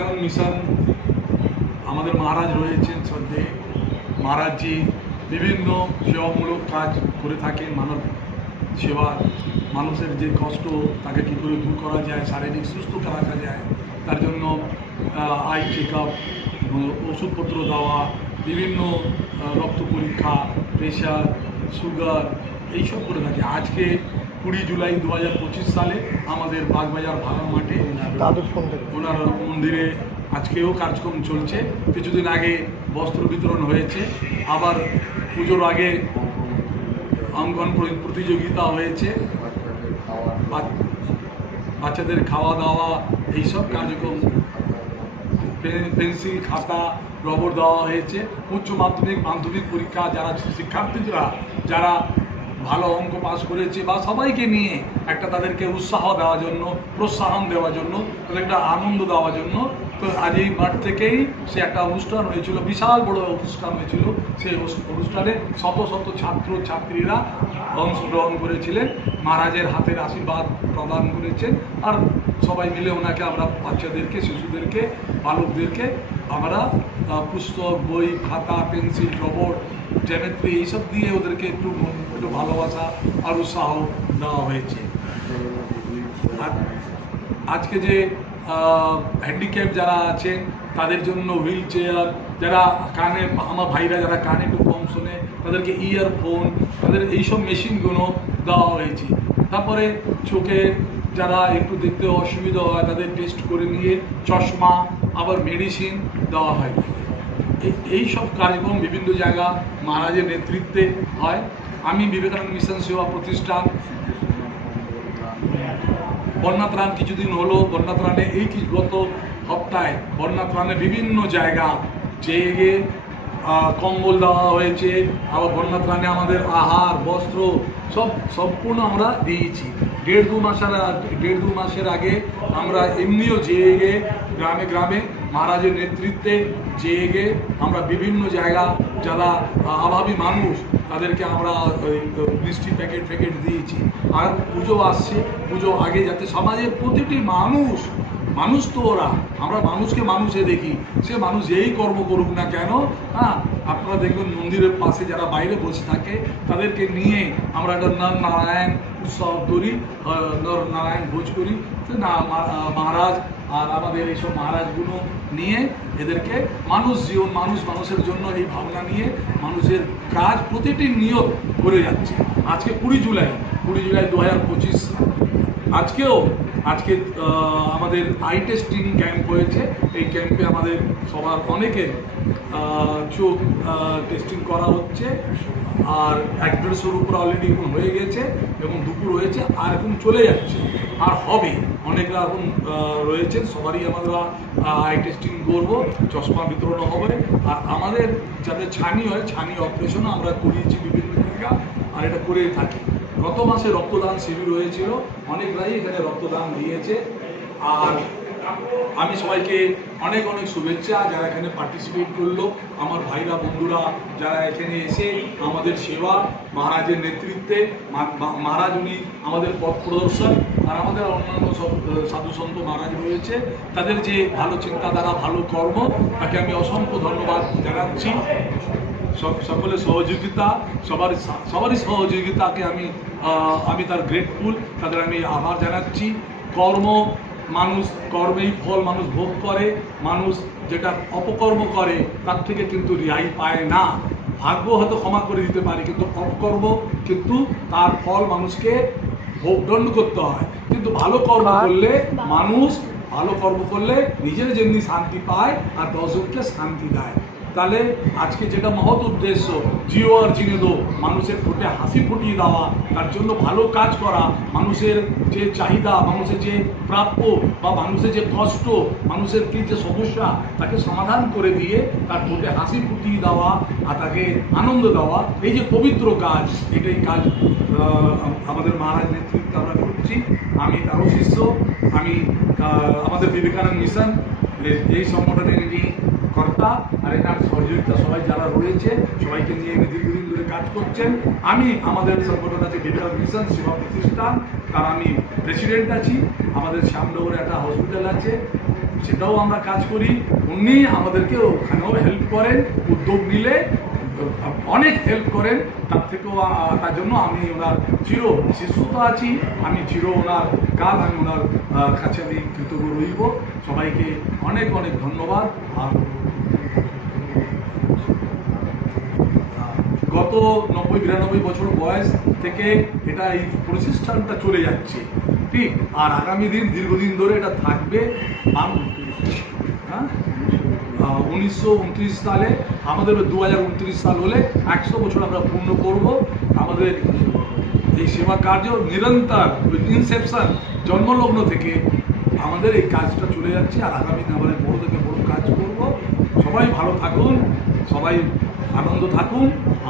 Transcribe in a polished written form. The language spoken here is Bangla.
বিবেকানন্দ মিশন আমাদের মহারাজ রয়েছেন শ্রদ্ধে মহারাজজি বিভিন্ন সেবামূলক কাজ করে থাকেন। মানব সেবা, মানুষের যে কষ্ট তাকে কী করে দূর করা যায়, শারীরিক সুস্থতা রাখা যায়, তার জন্য আই চেক আপ, ওষুধপত্র দেওয়া, বিভিন্ন রক্ত পরীক্ষা, প্রেশার, সুগার এইসব করে থাকে। আজকে 20 জুলাই 2025 সালে আমাদের বাগবাজার ভাঙা মাঠে ওনার মন্দিরে আজকেও কার্যক্রম চলছে। কিছুদিন আগে বস্ত্র বিতরণ হয়েছে, আবার পুজোর আগে অঙ্কন প্রতিযোগিতা হয়েছে, বাচ্চাদের খাওয়া দাওয়া এইসব কার্যক্রম, পেন্সিল খাতা রবর দেওয়া হয়েছে। উচ্চ মাধ্যমিক পরীক্ষা যারা শিক্ষার্থীরা যারা ভালো অঙ্ক পাস করেছে বা সবাইকে নিয়ে একটা তাদেরকে উৎসাহ দেওয়ার জন্য, প্রোৎসাহন দেওয়ার জন্য, তাদের একটা আনন্দ দেওয়ার জন্য, তো আজ এই মাঠ থেকেই সে একটা অনুষ্ঠান হয়েছিল, বিশাল বড় অনুষ্ঠান হয়েছিল। সেই অনুষ্ঠানে শত শত ছাত্র ছাত্রীরা অংশগ্রহণ করেছিলেন, মহারাজের হাতের আশীর্বাদ প্রদান করেছেন। আর সবাই মিলে ওনাকে আমরা বাচ্চাদেরকে, শিশুদেরকে, বালকদেরকে আমরা পুস্তক, বই, খাতা, পেন্সিল, রবর, জ্যামিট্রি এইসব দিয়ে ওদেরকে একটু ভালোবাসা আর উৎসাহ দেওয়া হয়েছে। আর আজকে যে হ্যান্ডিক্যাপ যারা আছেন তাদের জন্য হুইল চেয়ার, যারা কানে, আমার ভাইরা যারা কানে একটু কম শোনে তাদেরকে ইয়ারফোন, তাদের এইসব মেশিনগুলো দেওয়া হয়েছে। তারপরে চোখে যারা একটু দেখতে অসুবিধা হয় তাদের টেস্ট করে নিয়ে চশমা, আবার মেডিসিন দেওয়া হয়। এই সব কার্যক্রম বিভিন্ন জায়গা মহারাজের নেতৃত্বে হয়। আমি বিবেকানন্দ মিশন সেবা প্রতিষ্ঠান বন্যাত্রাণ কিছুদিন হলো, বন্যাত্রাণে এই গত সপ্তাহে বন্যাত্রাণে বিভিন্ন জায়গা যেয়ে কম্বল দেওয়া হয়েছে, আবার বন্যাত্রাণে আমাদের আহার, বস্ত্র সব সম্পূর্ণ আমরা দিয়েছি। দেড় দু মাসের আগে আমরা এমনিও যেয়ে গ্রামে গ্রামে মহারাজের নেতৃত্বে যেয়ে আমরা বিভিন্ন জায়গা যারা অভাবী মানুষ তাদেরকে আমরা মিষ্টি প্যাকেট দিয়েছি। আর পুজো আসছে, পুজো আগে যাতে সমাজের প্রতিটি মানুষ তো ওরা, আমরা মানুষকে মানুষে দেখি, সে মানুষ যেই কর্ম করুক না কেন, হ্যাঁ, আপনারা দেখবেন মন্দিরের পাশে যারা বাইরে বসে থাকে তাদেরকে নিয়ে আমরা একটা নরনারায়ণ উৎসব করি, নরনারায়ণ ভোজ করি। না, মহারাজ আর আমাদের এইসব মহারাজগুলো নিয়ে এদেরকে মানুষের জন্য এই ভাবনা নিয়ে মানুষের কাজ প্রতিটি নিয়ত করে যাচ্ছে। আজকে 20 জুলাই 2025, আজকে আমাদের আই টেস্টিং ক্যাম্প হয়েছে। এই ক্যাম্পে আমাদের সবার অনেকের চোখ টেস্টিং করা হচ্ছে, আর 1-150 উপর অলরেডি এখন হয়ে গেছে এবং দুপুর হয়েছে, আর এখন চলে যাচ্ছে, আর হবে। অনেকরা এখন রয়েছেন, সবারই আমরা আই টেস্টিং করবো, চশমা বিতরণ হবে। আর আমাদের যাতে ছানি হয়, ছানি অপারেশনও আমরা করিয়েছি বিভিন্ন জায়গা, আর এটা করেই থাকি। গত মাসে রক্তদান শিবির হয়েছিল, অনেকরাই এখানে রক্তদান দিয়েছে। আর আমি সবাইকে অনেক শুভেচ্ছা যারা এখানে পার্টিসিপেট করলো, আমার ভাইরা বন্ধুরা যারা এখানে এসে আমাদের সেবা, মহারাজের নেতৃত্বে, মহারাজ উনি আমাদের পথ প্রদর্শক, আর আমাদের অন্যান্য সব সাধু সন্ত মহারাজ রয়েছে, তাদের যে ভালো চিন্তাধারা, ভালো কর্ম, তাকে আমি অসংখ্য ধন্যবাদ জানাচ্ছি। সকলের সহযোগিতা, সবারই সহযোগিতাকে আমি তার গ্রেটফুল, তাদের আমি আভার জানাচ্ছি। কর্মেই ফল মানুষ ভোগ করে, মানুষ যেটা অপকর্ম করে তার থেকে কিন্তু রেহাই পায় না। ভাগ্য হয়তো ক্ষমা করে দিতে পারে, কিন্তু অপকর্ম কিন্তু তার ফল মানুষকে ভোগদণ্ড করতে হয়। কিন্তু ভালো কর্ম করলে নিজের যেমনি শান্তি পায় আর 10 জনকে শান্তি দেয়। তাহলে আজকে যেটা মহৎ উদ্দেশ্য, জিও আর জিনে দো, মানুষের ঠোঁটে হাসি ফুটিয়ে দেওয়া, তার জন্য ভালো কাজ করা, মানুষের যে চাহিদা, মানুষের যে প্রাপ্য বা মানুষের যে কষ্ট, মানুষের কি যে সমস্যা, তাকে সমাধান করে দিয়ে তার ঠোঁটে হাসি ফুটিয়ে দেওয়া আর তাকে আনন্দ দেওয়া, এই যে পবিত্র কাজ, এটাই কাজ আমাদের মহারাজ নেতৃত্বে আমরা করছি। আমি তারও শিষ্য, আমি আমাদের বিবেকানন্দ মিশন এই সংগঠনের কর্তা, আর এটার সহযোগিতা সবাই যারা রয়েছে সবাইকে নিয়ে দীর্ঘদিন ধরে কাজ করছেন। আমি আমাদের সংগঠন আছে বিবেকানন্দ মিশন সেবা প্রতিষ্ঠান, তার আমি প্রেসিডেন্ট আছি। আমাদের শ্যামনগরে একটা হসপিটাল আছে, সেটাও আমরা কাজ করি। উনি আমাদেরকে ওখানেও হেল্প করেন, উদ্যোগ নিলে অনেক হেল্প করেন। তার জন্য আমি ওনার চির শিষ্যতা আছি, আমি চির ওনার আমি ওনার কাছে আমি কৃতজ্ঞ রইব। সবাইকে অনেক অনেক ধন্যবাদ। আর গত 90-92 বছর বয়স থেকে এটা এই প্রতিষ্ঠানটা চলে যাচ্ছে, ঠিক। আর আগামী দিন দীর্ঘদিন ধরে এটা থাকবে। 1929 সালে আমাদের 2029 সাল হলে 100 বছর আমরা পূর্ণ করব। আমাদের এই সেবা কার্য নিরন্তর ইনসেপশন জন্মলগ্ন থেকে আমাদের এই কাজটা চলে যাচ্ছে। আর আগামী দিন আমাদের বড় থেকে বড় কাজ করব। সবাই ভালো থাকুন, সবাই আনন্দ থাকুন।